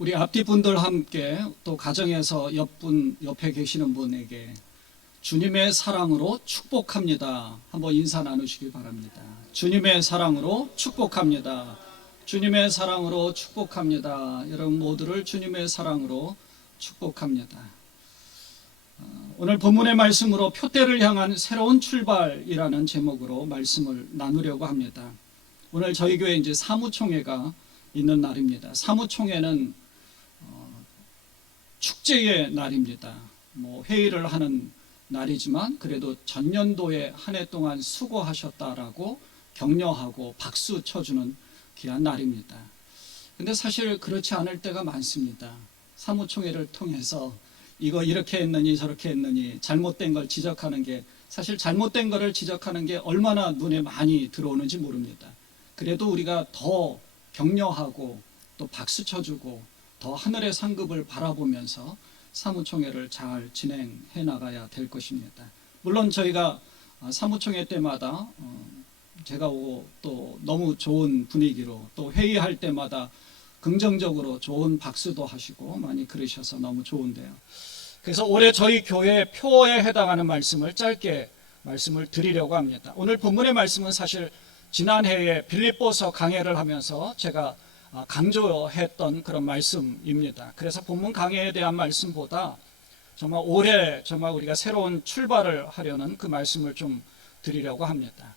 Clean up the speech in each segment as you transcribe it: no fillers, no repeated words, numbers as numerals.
우리 앞뒤 분들 함께 또 가정에서 옆에 계시는 분에게 주님의 사랑으로 축복합니다. 한번 인사 나누시기 바랍니다. 주님의 사랑으로 축복합니다. 주님의 사랑으로 축복합니다. 여러분 모두를 주님의 사랑으로 축복합니다. 오늘 본문의 말씀으로 표대를 향한 새로운 출발이라는 제목으로 말씀을 나누려고 합니다. 오늘 저희 교회 이제 사무총회가 있는 날입니다. 사무총회는 축제의 날입니다. 회의를 하는 날이지만 그래도 전년도에 한 해 동안 수고하셨다라고 격려하고 박수 쳐주는 귀한 날입니다. 근데 사실 그렇지 않을 때가 많습니다. 사무총회를 통해서 이거 이렇게 했느니 저렇게 했느니 잘못된 걸 지적하는 게 사실 잘못된 거를 지적하는 게 얼마나 눈에 많이 들어오는지 모릅니다. 그래도 우리가 더 격려하고 또 박수 쳐주고 더 하늘의 상급을 바라보면서 사무총회를 잘 진행해 나가야 될 것입니다. 물론 저희가 사무총회 때마다 제가 오고 또 너무 좋은 분위기로 또 회의할 때마다 긍정적으로 좋은 박수도 하시고 많이 그러셔서 너무 좋은데요. 그래서 올해 저희 교회 표에 해당하는 말씀을 짧게 말씀을 드리려고 합니다. 오늘 본문의 말씀은 사실 지난해에 빌립보서 강해를 하면서 제가 강조했던 그런 말씀입니다. 그래서 본문 강해에 대한 말씀보다 정말 올해 정말 우리가 새로운 출발을 하려는 그 말씀을 좀 드리려고 합니다.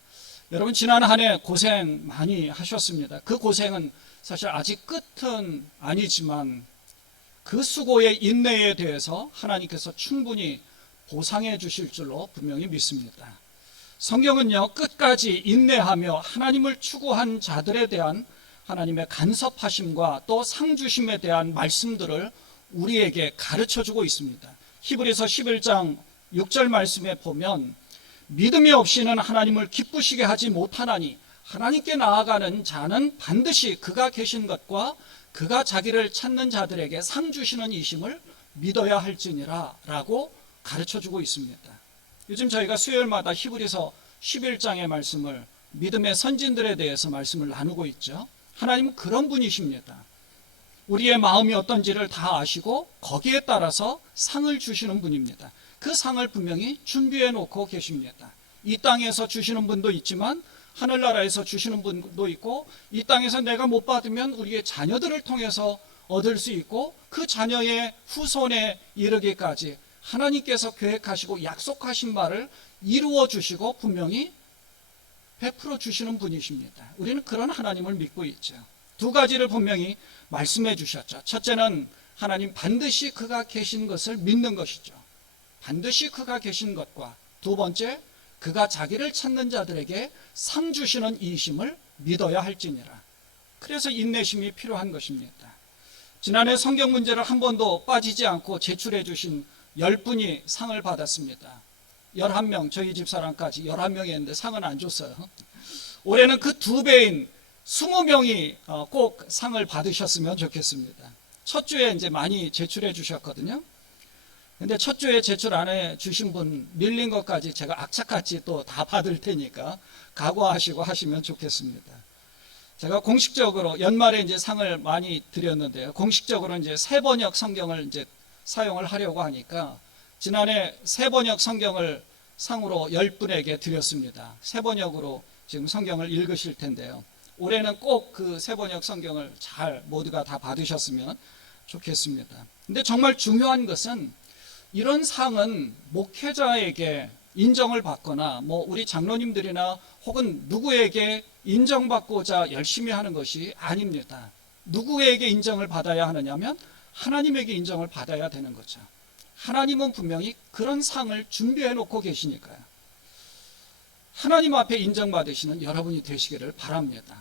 여러분 지난 한 해 고생 많이 하셨습니다. 그 고생은 사실 아직 끝은 아니지만 그 수고의 인내에 대해서 하나님께서 충분히 보상해 주실 줄로 분명히 믿습니다. 성경은요 끝까지 인내하며 하나님을 추구한 자들에 대한 하나님의 간섭하심과 또 상주심에 대한 말씀들을 우리에게 가르쳐주고 있습니다. 히브리서 11장 6절 말씀에 보면 믿음이 없이는 하나님을 기쁘시게 하지 못하나니 하나님께 나아가는 자는 반드시 그가 계신 것과 그가 자기를 찾는 자들에게 상 주시는 이심을 믿어야 할지니라 라고 가르쳐주고 있습니다. 요즘 저희가 수요일마다 히브리서 11장의 말씀을 믿음의 선진들에 대해서 말씀을 나누고 있죠. 하나님은 그런 분이십니다. 우리의 마음이 어떤지를 다 아시고 거기에 따라서 상을 주시는 분입니다. 그 상을 분명히 준비해 놓고 계십니다. 이 땅에서 주시는 분도 있지만 하늘나라에서 주시는 분도 있고 이 땅에서 내가 못 받으면 우리의 자녀들을 통해서 얻을 수 있고 그 자녀의 후손에 이르기까지 하나님께서 계획하시고 약속하신 바를 이루어 주시고 분명히 베풀어 주시는 분이십니다. 우리는 그런 하나님을 믿고 있죠. 두 가지를 분명히 말씀해 주셨죠. 첫째는 하나님 반드시 그가 계신 것을 믿는 것이죠. 반드시 그가 계신 것과 두 번째 그가 자기를 찾는 자들에게 상 주시는 이심을 믿어야 할지니라. 그래서 인내심이 필요한 것입니다. 지난해 성경 문제를 한 번도 빠지지 않고 제출해 주신 10분이 상을 받았습니다. 11명, 저희 집사람까지 11명이 했는데 상은 안 줬어요. 올해는 그 2배인 20명이 꼭 상을 받으셨으면 좋겠습니다. 첫 주에 이제 많이 제출해 주셨거든요. 근데 첫 주에 제출 안 해 주신 분 밀린 것까지 제가 악착같이 또 다 받을 테니까 각오하시고 하시면 좋겠습니다. 제가 공식적으로 연말에 이제 상을 많이 드렸는데요. 공식적으로 이제 새번역 성경을 이제 사용을 하려고 하니까 지난해 새번역 성경을 상으로 10분에게 드렸습니다. 새번역으로 지금 성경을 읽으실 텐데요. 올해는 꼭 그 새번역 성경을 잘 모두가 다 받으셨으면 좋겠습니다. 근데 정말 중요한 것은 이런 상은 목회자에게 인정을 받거나 우리 장로님들이나 혹은 누구에게 인정받고자 열심히 하는 것이 아닙니다. 누구에게 인정을 받아야 하느냐면 하나님에게 인정을 받아야 되는 거죠. 하나님은 분명히 그런 상을 준비해 놓고 계시니까요. 하나님 앞에 인정받으시는 여러분이 되시기를 바랍니다.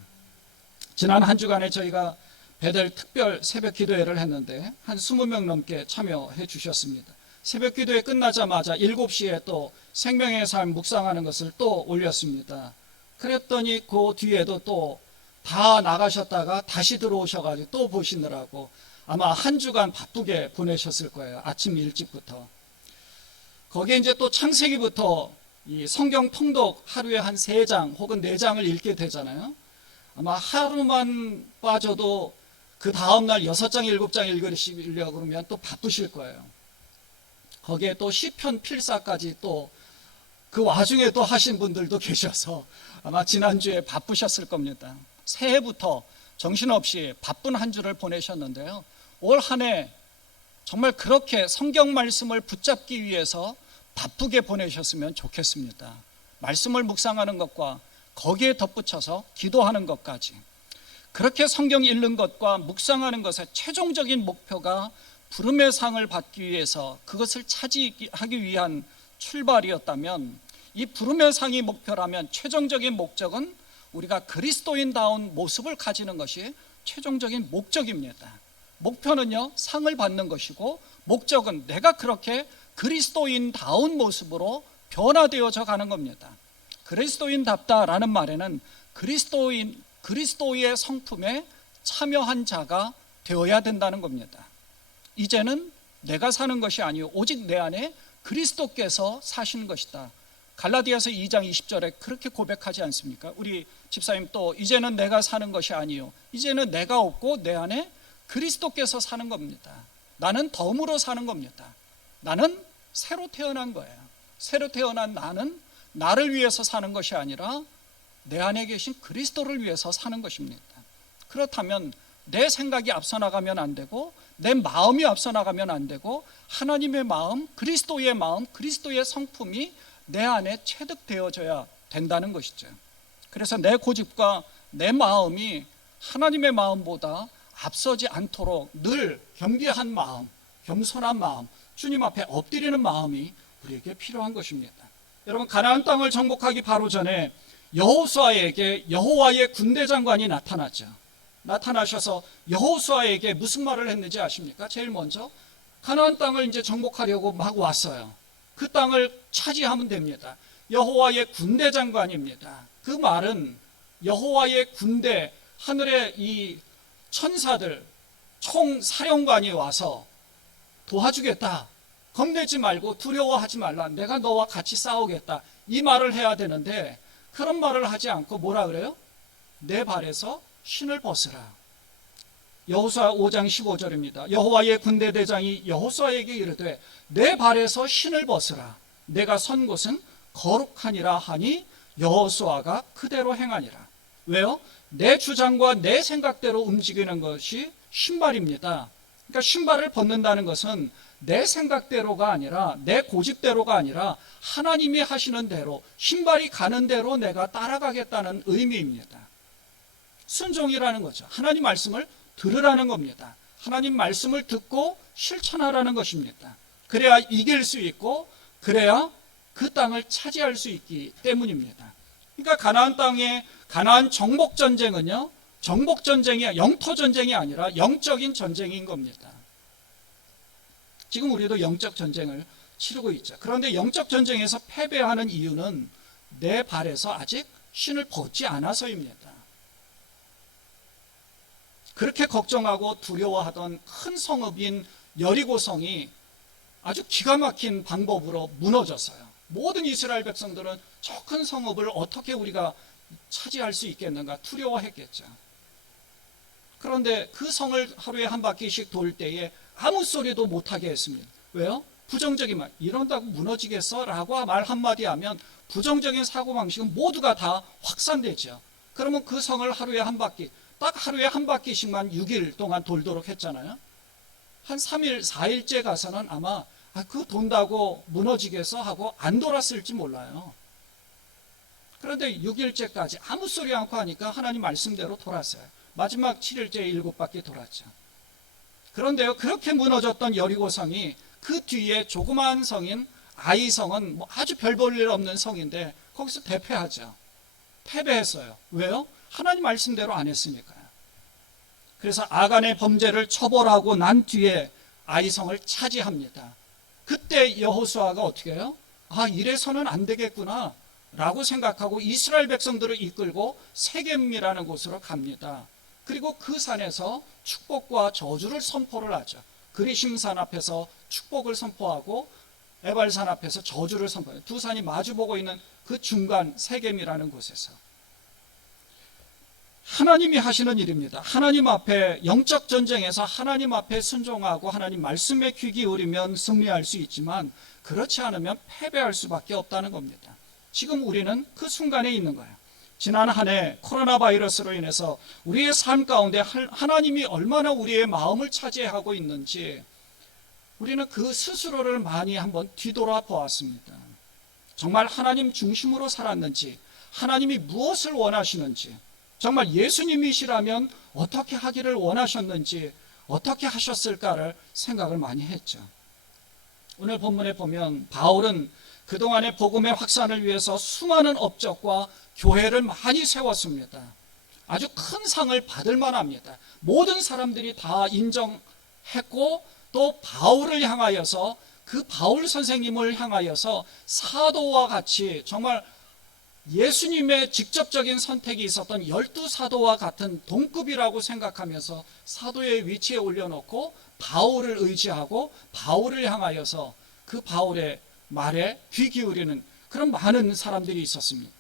지난 한 주간에 저희가 베델 특별 새벽 기도회를 했는데 한 20명 넘게 참여해 주셨습니다. 새벽 기도회 끝나자마자 7시에 또 생명의 삶 묵상하는 것을 또 올렸습니다. 그랬더니 그 뒤에도 또 다 나가셨다가 다시 들어오셔가지고 또 보시느라고 아마 한 주간 바쁘게 보내셨을 거예요. 아침 일찍부터. 거기에 이제 또 창세기부터 이 성경 통독 하루에 한 3장 혹은 4장을 읽게 되잖아요. 아마 하루만 빠져도 그 다음날 6장 7장 읽으시려고 그러면 또 바쁘실 거예요. 거기에 또 시편 필사까지 또 그 와중에 또 하신 분들도 계셔서 아마 지난주에 바쁘셨을 겁니다. 새해부터 정신없이 바쁜 한 주를 보내셨는데요. 올 한 해 정말 그렇게 성경 말씀을 붙잡기 위해서 바쁘게 보내셨으면 좋겠습니다. 말씀을 묵상하는 것과 거기에 덧붙여서 기도하는 것까지, 그렇게 성경 읽는 것과 묵상하는 것의 최종적인 목표가 부름의 상을 받기 위해서 그것을 차지하기 위한 출발이었다면, 이 부름의 상이 목표라면 최종적인 목적은 우리가 그리스도인다운 모습을 가지는 것이 최종적인 목적입니다. 목표는요, 상을 받는 것이고, 목적은 내가 그렇게 그리스도인다운 모습으로 변화되어져 가는 겁니다. 그리스도인답다라는 말에는 그리스도의 성품에 참여한 자가 되어야 된다는 겁니다. 이제는 내가 사는 것이 아니요 오직 내 안에 그리스도께서 사시는 것이다. 갈라디아서 2장 20절에 그렇게 고백하지 않습니까? 우리 집사님 또 이제는 내가 사는 것이 아니요 이제는 내가 없고 내 안에 그리스도께서 사는 겁니다. 나는 덤으로 사는 겁니다. 나는 새로 태어난 거예요. 새로 태어난 나는 나를 위해서 사는 것이 아니라 내 안에 계신 그리스도를 위해서 사는 것입니다. 그렇다면 내 생각이 앞서 나가면 안 되고, 내 마음이 앞서 나가면 안 되고, 하나님의 마음, 그리스도의 성품이 내 안에 체득되어져야 된다는 것이죠. 그래서 내 고집과 내 마음이 하나님의 마음보다 앞서지 않도록 늘 겸비한 마음, 겸손한 마음, 주님 앞에 엎드리는 마음이 우리에게 필요한 것입니다. 여러분, 가나안 땅을 정복하기 바로 전에 여호수아에게 여호와의 군대 장관이 나타나셔서 여호수아에게 무슨 말을 했는지 아십니까? 제일 먼저 가나안 땅을 이제 정복하려고 막 왔어요. 그 땅을 차지하면 됩니다. 여호와의 군대 장관입니다. 그 말은 여호와의 군대, 하늘의 이 천사들, 총사령관이 와서 도와주겠다, 겁내지 말고 두려워하지 말라, 내가 너와 같이 싸우겠다, 이 말을 해야 되는데 그런 말을 하지 않고 뭐라 그래요? 내 발에서 신을 벗으라. 여호수아 5장 15절입니다. 여호와의 군대 대장이 여호수아에게 이르되 내 발에서 신을 벗으라. 내가 선 곳은 거룩하니라 하니 여호수아가 그대로 행하니라. 왜요? 내 주장과 내 생각대로 움직이는 것이 신발입니다. 그러니까 신발을 벗는다는 것은 내 생각대로가 아니라, 내 고집대로가 아니라 하나님이 하시는 대로, 신발이 가는 대로 내가 따라가겠다는 의미입니다. 순종이라는 거죠. 하나님 말씀을 들으라는 겁니다. 하나님 말씀을 듣고 실천하라는 것입니다. 그래야 이길 수 있고, 그래야 그 땅을 차지할 수 있기 때문입니다. 그러니까 가나안 땅의 가나안 정복 전쟁은요, 정복 전쟁이 영토 전쟁이 아니라 영적인 전쟁인 겁니다. 지금 우리도 영적 전쟁을 치르고 있죠. 그런데 영적 전쟁에서 패배하는 이유는 내 발에서 아직 신을 벗지 않아서입니다. 그렇게 걱정하고 두려워하던 큰 성읍인 여리고성이 아주 기가 막힌 방법으로 무너졌어요. 모든 이스라엘 백성들은 저 큰 성읍을 어떻게 우리가 차지할 수 있겠는가 두려워했겠죠. 그런데 그 성을 하루에 한 바퀴씩 돌 때에 아무 소리도 못하게 했습니다. 왜요? 부정적인 말, 이런다고 무너지겠어? 라고 말 한마디 하면 부정적인 사고방식은 모두가 다 확산되죠. 그러면 그 성을 하루에 한 바퀴, 딱 하루에 한 바퀴씩만 6일 동안 돌도록 했잖아요. 한 3일, 4일째 가서는 아마 그 돈다고 무너지겠어? 하고 안 돌았을지 몰라요. 그런데 6일째까지 아무 소리 않고 하니까 하나님 말씀대로 돌았어요. 마지막 7일째 7바퀴 돌았죠. 그런데요, 그렇게 무너졌던 여리고성이 그 뒤에 조그마한 성인 아이성은 뭐 아주 별 볼 일 없는 성인데 거기서 대패하죠. 패배했어요. 왜요? 하나님 말씀대로 안 했으니까요. 그래서 아간의 범죄를 처벌하고 난 뒤에 아이성을 차지합니다. 그때 여호수아가 어떻게 해요? 이래서는 안 되겠구나 라고 생각하고 이스라엘 백성들을 이끌고 세겜이라는 곳으로 갑니다. 그리고 그 산에서 축복과 저주를 선포를 하죠. 그리심산 앞에서 축복을 선포하고 에발산 앞에서 저주를 선포해요. 두 산이 마주보고 있는 그 중간 세겜이라는 곳에서. 하나님이 하시는 일입니다. 하나님 앞에 영적 전쟁에서 하나님 앞에 순종하고 하나님 말씀에 귀 기울이면 승리할 수 있지만 그렇지 않으면 패배할 수밖에 없다는 겁니다. 지금 우리는 그 순간에 있는 거예요. 지난 한 해 코로나 바이러스로 인해서 우리의 삶 가운데 하나님이 얼마나 우리의 마음을 차지하고 있는지 우리는 그 스스로를 많이 한번 뒤돌아 보았습니다. 정말 하나님 중심으로 살았는지, 하나님이 무엇을 원하시는지, 정말 예수님이시라면 어떻게 하기를 원하셨는지, 어떻게 하셨을까를 생각을 많이 했죠. 오늘 본문에 보면 바울은 그동안의 복음의 확산을 위해서 수많은 업적과 교회를 많이 세웠습니다. 아주 큰 상을 받을 만합니다. 모든 사람들이 다 인정했고 또 바울을 향하여서 그 바울 선생님을 향하여서 사도와 같이 정말 예수님의 직접적인 선택이 있었던 12사도와 같은 동급이라고 생각하면서 사도의 위치에 올려놓고 바울을 의지하고 바울을 향하여서 그 바울의 말에 귀 기울이는 그런 많은 사람들이 있었습니다.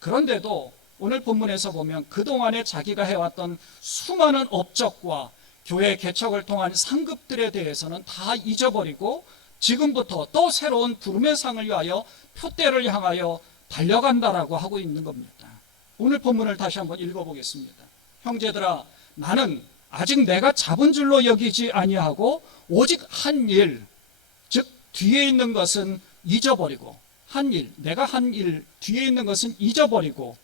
그런데도 오늘 본문에서 보면 그동안에 자기가 해왔던 수많은 업적과 교회 개척을 통한 상급들에 대해서는 다 잊어버리고 지금부터 또 새로운 부름의 상을 위하여 표대를 향하여 달려간다라고 하고 있는 겁니다. 오늘 본문을 다시 한번 읽어보겠습니다. 형제들아, 나는 아직 내가 잡은 줄로 여기지 아니하고 오직 한 일, 즉 뒤에 있는 것은 잊어버리고 한 일, 내가 한 일 뒤에 있는 것은 잊어버리고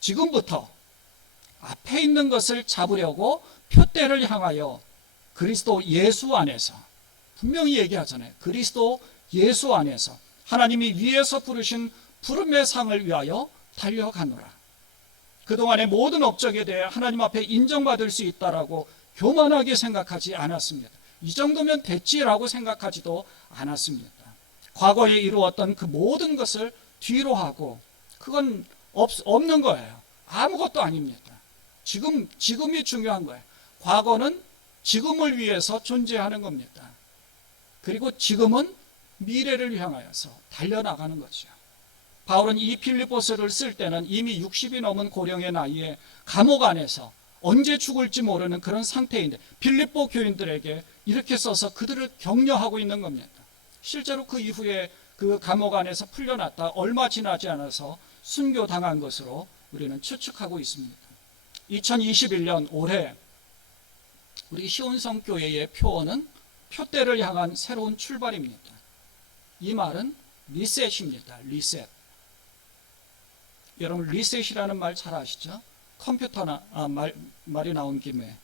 지금부터 앞에 있는 것을 잡으려고 표대를 향하여 그리스도 예수 안에서, 분명히 얘기하잖아요. 그리스도 예수 안에서 하나님이 위에서 부르신 부름의 상을 위하여 달려가노라. 그동안의 모든 업적에 대해 하나님 앞에 인정받을 수 있다라고 교만하게 생각하지 않았습니다. 이 정도면 됐지라고 생각하지도 않았습니다. 과거에 이루었던 그 모든 것을 뒤로 하고 그건 없는 거예요. 아무것도 아닙니다. 지금이 중요한 거예요. 과거는 지금을 위해서 존재하는 겁니다. 그리고 지금은 미래를 향하여서 달려나가는 거죠. 바울은 이 빌립보서를 쓸 때는 이미 60이 넘은 고령의 나이에 감옥 안에서 언제 죽을지 모르는 그런 상태인데 빌립보 교인들에게 이렇게 써서 그들을 격려하고 있는 겁니다. 실제로 그 이후에 그 감옥 안에서 풀려났다 얼마 지나지 않아서 순교당한 것으로 우리는 추측하고 있습니다. 2021년 올해 우리 시온성교회의 표어는 표대를 향한 새로운 출발입니다. 이 말은 리셋입니다. 리셋. 여러분 리셋이라는 말 잘 아시죠? 컴퓨터나 말이 나온 김에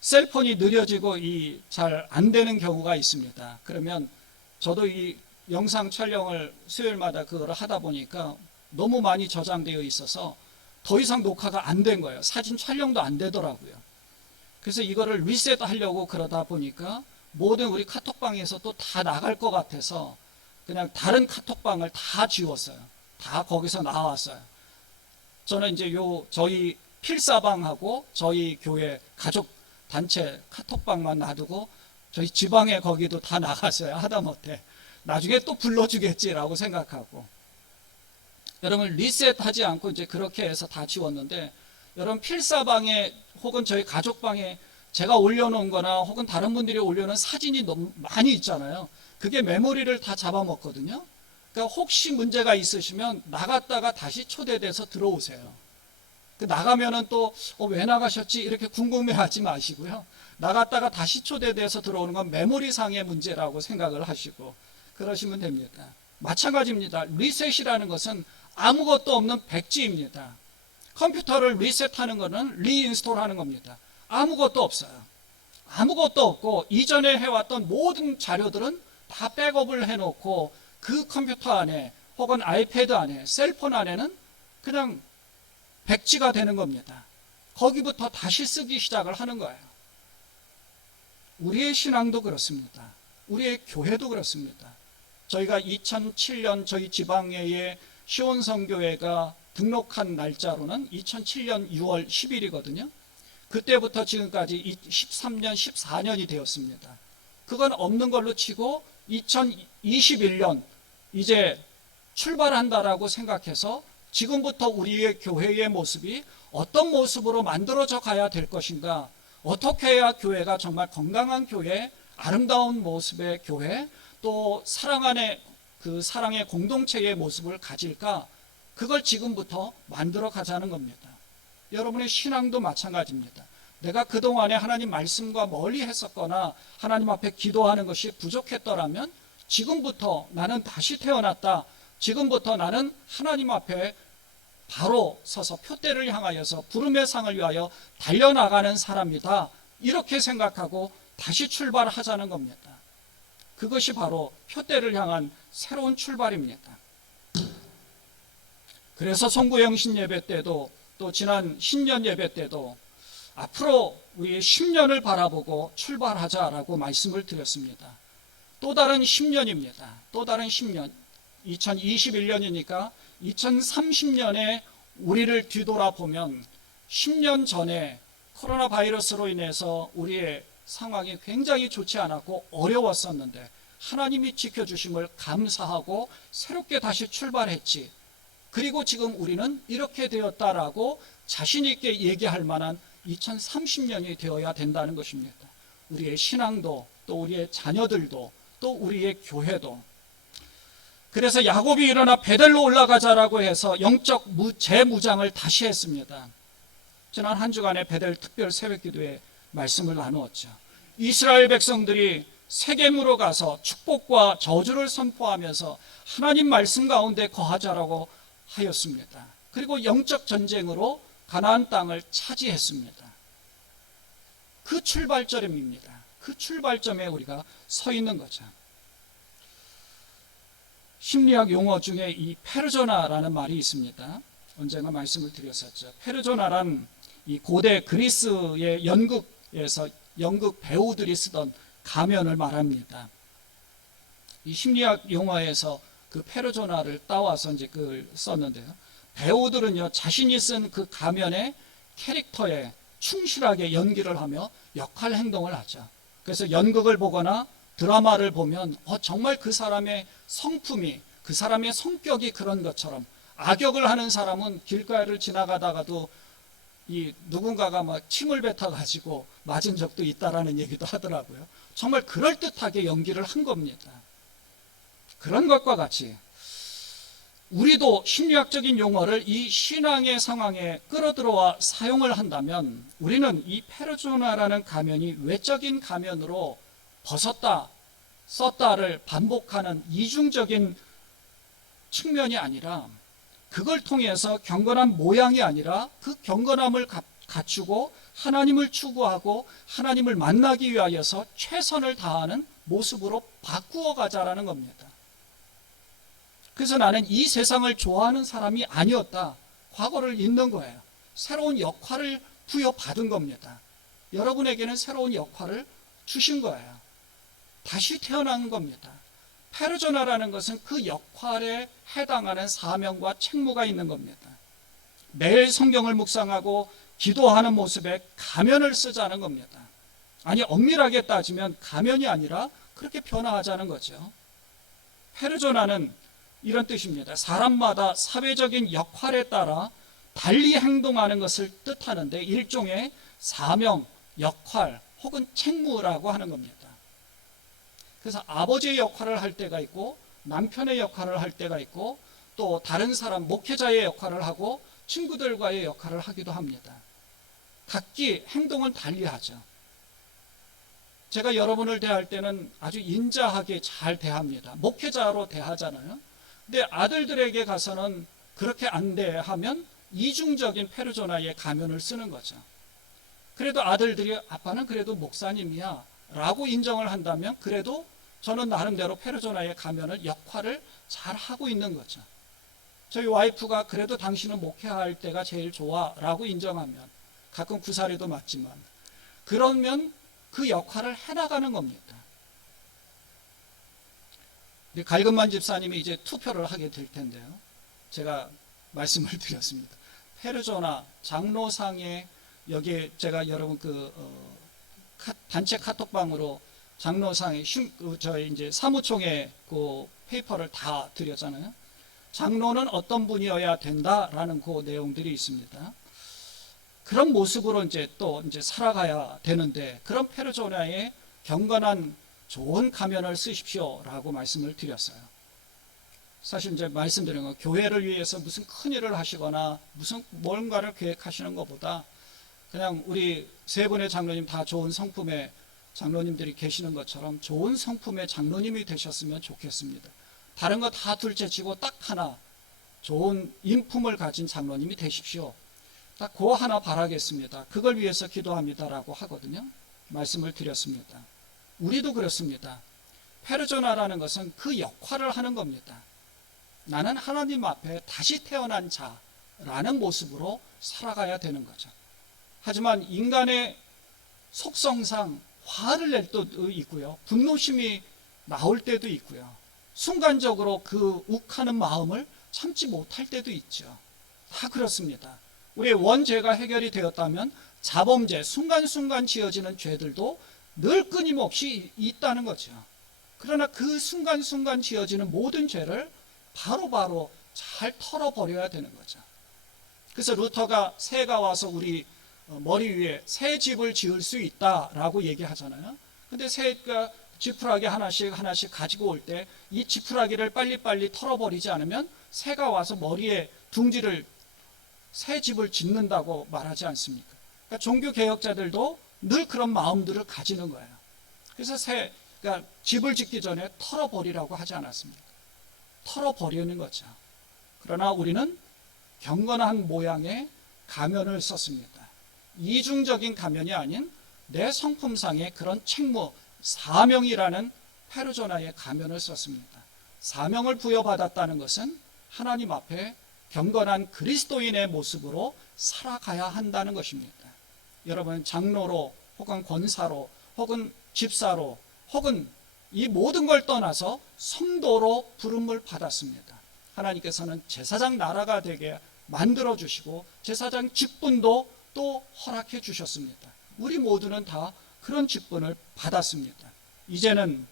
셀폰이 느려지고 잘 안 되는 경우가 있습니다. 그러면 저도 이 영상 촬영을 수요일마다 그걸 하다 보니까 너무 많이 저장되어 있어서 더 이상 녹화가 안 된 거예요. 사진 촬영도 안 되더라고요. 그래서 이거를 리셋하려고 그러다 보니까 모든 우리 카톡방에서 또 다 나갈 것 같아서 그냥 다른 카톡방을 다 지웠어요. 다 거기서 나왔어요. 저는 이제 저희 필사방하고 저희 교회 가족 단체 카톡방만 놔두고 저희 지방에 거기도 다 나갔어요. 하다못해 나중에 또 불러주겠지라고 생각하고. 여러분 리셋하지 않고 이제 그렇게 해서 다 지웠는데 여러분 필사방에 혹은 저희 가족방에 제가 올려놓은 거나 혹은 다른 분들이 올려놓은 사진이 너무 많이 있잖아요. 그게 메모리를 다 잡아먹거든요. 그러니까 혹시 문제가 있으시면 나갔다가 다시 초대돼서 들어오세요. 나가면은 또 왜 나가셨지 이렇게 궁금해하지 마시고요. 나갔다가 다시 초대돼서 들어오는 건 메모리상의 문제라고 생각을 하시고 그러시면 됩니다. 마찬가지입니다. 리셋이라는 것은 아무것도 없는 백지입니다. 컴퓨터를 리셋하는 것은 리인스톨하는 겁니다. 아무것도 없어요. 아무것도 없고 이전에 해왔던 모든 자료들은 다 백업을 해놓고 그 컴퓨터 안에 혹은 아이패드 안에 셀폰 안에는 그냥 백지가 되는 겁니다. 거기부터 다시 쓰기 시작을 하는 거예요. 우리의 신앙도 그렇습니다. 우리의 교회도 그렇습니다. 저희가 2007년 저희 지방회의 시온성교회가 등록한 날짜로는 2007년 6월 10일이거든요. 그때부터 지금까지 13년, 14년이 되었습니다. 그건 없는 걸로 치고 2021년 이제 출발한다라고 생각해서 지금부터 우리의 교회의 모습이 어떤 모습으로 만들어져 가야 될 것인가, 어떻게 해야 교회가 정말 건강한 교회, 아름다운 모습의 교회, 또 사랑 안에 그 사랑의 공동체의 모습을 가질까, 그걸 지금부터 만들어 가자는 겁니다. 여러분의 신앙도 마찬가지입니다. 내가 그동안에 하나님 말씀과 멀리 했었거나 하나님 앞에 기도하는 것이 부족했더라면 지금부터 나는 다시 태어났다. 지금부터 나는 하나님 앞에 바로 서서 표대를 향하여서 부름의 상을 위하여 달려나가는 사람이다. 이렇게 생각하고 다시 출발하자는 겁니다. 그것이 바로 표대를 향한 새로운 출발입니다. 그래서 송구영신 예배 때도 또 지난 신년 예배 때도 앞으로 우리 10년을 바라보고 출발하자라고 말씀을 드렸습니다. 또 다른 10년입니다. 또 다른 10년. 2021년이니까 2030년에 우리를 뒤돌아보면 10년 전에 코로나 바이러스로 인해서 우리의 상황이 굉장히 좋지 않았고 어려웠었는데 하나님이 지켜주심을 감사하고 새롭게 다시 출발했지. 그리고 지금 우리는 이렇게 되었다라고 자신 있게 얘기할 만한 2030년이 되어야 된다는 것입니다. 우리의 신앙도 또 우리의 자녀들도 또 우리의 교회도. 그래서 야곱이 일어나 베델로 올라가자라고 해서 영적 재무장을 다시 했습니다. 지난 한 주간의 베델 특별 새벽기도에 말씀을 나누었죠. 이스라엘 백성들이 세겜으로 가서 축복과 저주를 선포하면서 하나님 말씀 가운데 거하자라고 하였습니다. 그리고 영적 전쟁으로 가나안 땅을 차지했습니다. 그 출발점입니다. 그 출발점에 우리가 서 있는 거죠. 심리학 용어 중에 이 페르조나라는 말이 있습니다. 언젠가 말씀을 드렸었죠. 페르조나란 이 고대 그리스의 연극에서 연극 배우들이 쓰던 가면을 말합니다. 이 심리학 용어에서 그 페르조나를 따와서 이제 그걸 썼는데요. 배우들은요, 자신이 쓴 그 가면의 캐릭터에 충실하게 연기를 하며 역할 행동을 하죠. 그래서 연극을 보거나 드라마를 보면 정말 그 사람의 성품이, 그 사람의 성격이 그런 것처럼, 악역을 하는 사람은 길가를 지나가다가도 이 누군가가 막 침을 뱉어가지고 맞은 적도 있다라는 얘기도 하더라고요. 정말 그럴듯하게 연기를 한 겁니다. 그런 것과 같이 우리도 심리학적인 용어를 이 신앙의 상황에 끌어들어와 사용을 한다면 우리는 이 페르조나라는 가면이 외적인 가면으로 벗었다, 썼다를 반복하는 이중적인 측면이 아니라, 그걸 통해서 경건한 모양이 아니라 그 경건함을 갖추고 하나님을 추구하고 하나님을 만나기 위하여서 최선을 다하는 모습으로 바꾸어 가자라는 겁니다. 그래서 나는 이 세상을 좋아하는 사람이 아니었다. 과거를 잊는 거예요. 새로운 역할을 부여받은 겁니다. 여러분에게는 새로운 역할을 주신 거예요. 다시 태어난 겁니다. 페르조나라는 것은 그 역할에 해당하는 사명과 책무가 있는 겁니다. 매일 성경을 묵상하고 기도하는 모습에 가면을 쓰자는 겁니다. 아니, 엄밀하게 따지면 가면이 아니라 그렇게 변화하자는 거죠. 페르조나는 이런 뜻입니다. 사람마다 사회적인 역할에 따라 달리 행동하는 것을 뜻하는데 일종의 사명, 역할 혹은 책무라고 하는 겁니다. 그래서 아버지의 역할을 할 때가 있고 남편의 역할을 할 때가 있고 또 다른 사람, 목회자의 역할을 하고 친구들과의 역할을 하기도 합니다. 각기 행동은 달리하죠. 제가 여러분을 대할 때는 아주 인자하게 잘 대합니다. 목회자로 대하잖아요. 근데 아들들에게 가서는 그렇게 안 대하면 이중적인 페르조나의 가면을 쓰는 거죠. 그래도 아들들이 아빠는 그래도 목사님이야 라고 인정을 한다면 그래도 저는 나름대로 페르조나의 가면을, 역할을 잘 하고 있는 거죠. 저희 와이프가 그래도 당신은 목회할 때가 제일 좋아 라고 인정하면, 가끔 구사리도 맞지만, 그러면 그 역할을 해나가는 겁니다. 갈금만 집사님이 이제 투표를 하게 될 텐데요. 제가 말씀을 드렸습니다. 페르조나 장로상에, 여기에 제가 여러분 단체 카톡방으로 장로상에 저희 이제 사무총회 그 페이퍼를 다 드렸잖아요. 장로는 어떤 분이어야 된다라는 그 내용들이 있습니다. 그런 모습으로 이제 살아가야 되는데, 그런 페르소나의 경건한 좋은 가면을 쓰십시오라고 말씀을 드렸어요. 사실 이제 말씀드린 건 교회를 위해서 무슨 큰 일을 하시거나 무슨 뭔가를 계획하시는 것보다 그냥 우리 세 분의 장로님 다 좋은 성품의 장로님들이 계시는 것처럼 좋은 성품의 장로님이 되셨으면 좋겠습니다. 다른 거 다 둘째치고 딱 하나 좋은 인품을 가진 장로님이 되십시오. 딱 그거 하나 바라겠습니다. 그걸 위해서 기도합니다라고 하거든요. 말씀을 드렸습니다. 우리도 그렇습니다. 페르소나라는 것은 그 역할을 하는 겁니다. 나는 하나님 앞에 다시 태어난 자라는 모습으로 살아가야 되는 거죠. 하지만 인간의 속성상 화를 낼 때도 있고요. 분노심이 나올 때도 있고요. 순간적으로 그 욱하는 마음을 참지 못할 때도 있죠. 다 그렇습니다. 우리의 원죄가 해결이 되었다면 자범죄, 순간순간 지어지는 죄들도 늘 끊임없이 있다는 거죠. 그러나 그 순간순간 지어지는 모든 죄를 바로바로 잘 털어버려야 되는 거죠. 그래서 루터가 새가 와서 우리 머리 위에 새 집을 지을 수 있다라고 얘기하잖아요. 근데 새가 지푸라기 하나씩 가지고 올 때 이 지푸라기를 빨리빨리 털어버리지 않으면 새가 와서 머리에 둥지를 새 집을 짓는다고 말하지 않습니까? 그러니까 종교 개혁자들도 늘 그런 마음들을 가지는 거예요. 그래서 그러니까 집을 짓기 전에 털어버리라고 하지 않았습니까? 털어버리는 거죠. 그러나 우리는 경건한 모양의 가면을 썼습니다. 이중적인 가면이 아닌 내 성품상의 그런 책무, 사명이라는 페르소나의 가면을 썼습니다. 사명을 부여받았다는 것은 하나님 앞에 경건한 그리스도인의 모습으로 살아가야 한다는 것입니다. 여러분, 장로로 혹은 권사로 혹은 집사로 혹은 이 모든 걸 떠나서 성도로 부름을 받았습니다. 하나님께서는 제사장 나라가 되게 만들어 주시고 제사장 직분도 또 허락해 주셨습니다. 우리 모두는 다 그런 직분을 받았습니다. 이제는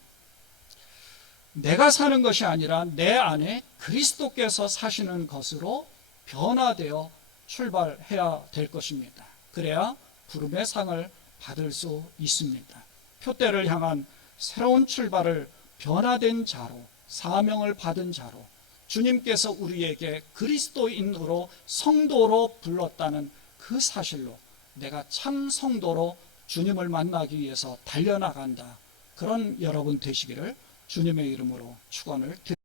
내가 사는 것이 아니라 내 안에 그리스도께서 사시는 것으로 변화되어 출발해야 될 것입니다. 그래야 부름의 상을 받을 수 있습니다. 표대를 향한 새로운 출발을 변화된 자로, 사명을 받은 자로, 주님께서 우리에게 그리스도인으로 성도로 불렀다는 그 사실로 내가 참 성도로 주님을 만나기 위해서 달려나간다. 그런 여러분 되시기를 주님의 이름으로 축원을 드립니다.